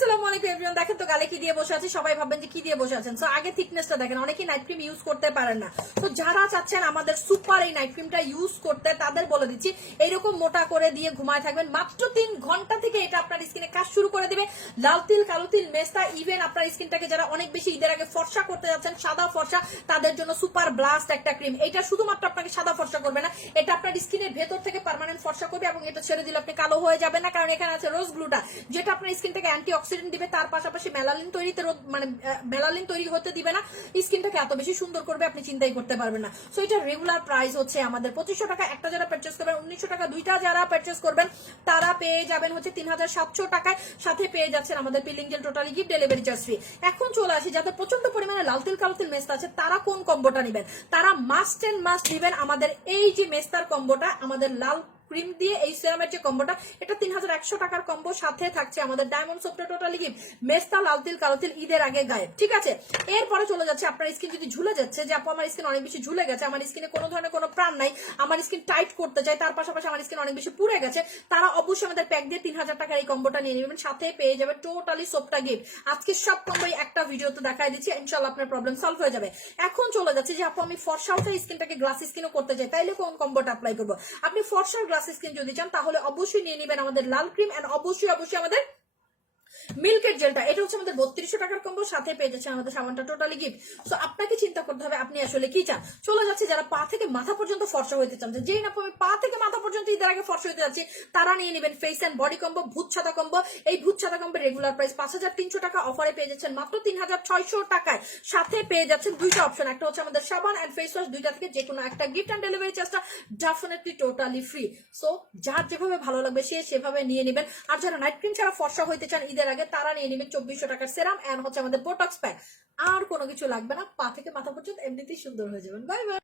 আসসালামু আলাইকুম एवरीवन। দেখেন তো গালে কি দিয়ে বসে আছে, সবাই ভাববেন যে কি দিয়ে বসে আছেন। সো আগে থিকনেসটা দেখেন, অনেকেই নাইট ক্রিম ইউজ করতে পারেন না। তো যারা চাচ্ছেন আমাদের সুপার এই নাইট ক্রিমটা ইউজ করতে, তাদের বলে দিচ্ছি এইরকম মোটা করে দিয়ে ঘুমায় থাকবেন, মাত্র 3 ঘন্টা থেকে এটা আপনার স্কিনে কাজ শুরু করে দিবে। লাল তিল, কালো তিল, মেস্তা, ইভেন আপনার স্কিনটাকে যারা অনেক বেশি ঈদের আগে ফর্সা করতে যাচ্ছেন, সাদা ফর্সা, তাদের জন্য সুপার ব্লাস্ট একটা ক্রিম। এটা শুধুমাত্র আপনাকে সাদা ফর্সা করবে না, এটা আপনার স্কিনের ভেতর থেকে পার্মানেন্ট ফর্সা করবে এবং এটা ছেড়ে দিলে আপনি কালো হয়ে যাবেন না, কারণ এখানে আছে রোজ গ্লুটা, যেটা আপনার স্কিনটাকে অ্যান্টিঅক্সিডেন্ট দিবে, তার পাশাপাশি মেলানিন তৈরিতে মানে মেলানিন তৈরি হতে দিবে না, স্কিনটাকে এত বেশি সুন্দর করবে আপনি চিন্তাই করতে পারবেন না। সো এটা রেগুলার প্রাইস হচ্ছে আমাদের 2500 টাকা। একটা যারা পারচেজ করবেন 1900 টাকা, দুইটা যারা পারচেজ করবেন তারা পেয়ে যাবেন হচ্ছে 3700 টাকায়, সাথে পেয়ে যাচ্ছেন আমাদের peeling jail totally gift, delivery charge free. এখন চলে আসি যাদের প্রচন্ড পরিমাণে লাল তিল কালো তিল মেস্তা আছে, তারা কোন কম্বোটা নেবেন? তারা মাস্ট এন্ড মাস্ট দিবেন আমাদের এই যে মেস্তার কম্বোটা, আমাদের লাল ক্রিম দিয়ে এই সিরামের যে কম্বোটা, এটা 3100 টাকার কম্বো, সাথে থাকছে আমাদের ডায়মন্ড সোপটা টোটালি গিফট, মেস্তা, লাল তিল কালো তিল ঈদের আগে গায়েব। ঠিক আছে, এরপরে চলে যাচ্ছে আপনার স্কিন যদি ঝুলে যাচ্ছে, যে আপু আমার স্কিন অনেক বেশি ঝুলে গেছে, আমার স্কিনে কোনো ধরনের কোনো প্রাণ নাই, আমার স্কিন টাইট করতে চাই, তার পাশাপাশি আমার স্কিন অনেক বেশি পুড়ে গেছে, তারা অবশ্যই আমাদের প্যাক দিয়ে 3000 টাকার এই কম্বোটা নিয়ে নেবেন, সাথে পেয়ে যাবে টোটালি সোপটা গিফট। আজকে সব কম্বোই একটা ভিডিওতে দেখাই দিচ্ছি, ইনশাআল্লাহ আপনার প্রবলেম সলভ হয়ে যাবে। এখন চলে যাচ্ছে যে আপু আমি ফর্সা উঠে স্কিনটাকে গ্লাস স্কিনও করতে চাই, তাইলে কোন কম্বোটা অ্যাপ্লাই করবো? আপনি ফর্সার গ্লাস স্কিন যদি চান তাহলে অবশ্যই নিয়ে নেবেন আমাদের লাল ক্রিম, এন্ড অবশ্যই আমাদের মিল্কের জেলটা। এটা হচ্ছে আমাদের 3200 টাকার কম্বো, সাথে পেয়ে যাচ্ছে আমাদের সাবানটা টোটালি গিফট। সো আপনাকে চিন্তা করতে হবে আপনি আসলে কি চান। চলে যাচ্ছে যারা পা থেকে মাথা পর্যন্ত ফর্সা হইতে চান, যেই না আমি পা থেকে মাথা পর্যন্ত ঈদের আগে ফর্সা হইতে যাচ্ছি, তারা নিয়ে নেবেন ফেস এন্ড বডি কম্বো, ভূত সাদা কম্বো। এই ভূত সাদা কম্বোর রেগুলার প্রাইস 5300 টাকা, অফারে পেয়ে যাচ্ছেন মাত্র 3600 টাকায়, সাথে পেয়ে যাচ্ছেন দুইটা অপশন, একটা হচ্ছে আমাদের সাবান এন্ড ফেস ওয়াশ, দুইটা থেকে যে কোনো একটা গিফট এন্ড ডেলিভারি চার্জটা ডেফিনেটলি টোটালি ফ্রি। সো যার যেভাবে ভালো লাগবে সে সেভাবে নিয়ে নেবেন। আর যারা নাইট ক্রিম ছাড়া ফর্সা হইতে চান ঈদের আগে, তারা নিয়ে নেবেন 2400 টাকার সেরাম এন্ড হচ্ছে আমাদের বোটক্স প্যাক। আর কোনো কিছু লাগবে না, পা থেকে মাথা পর্যন্ত এমনিতেই সুন্দর হয়ে যাবেন। Bye bye.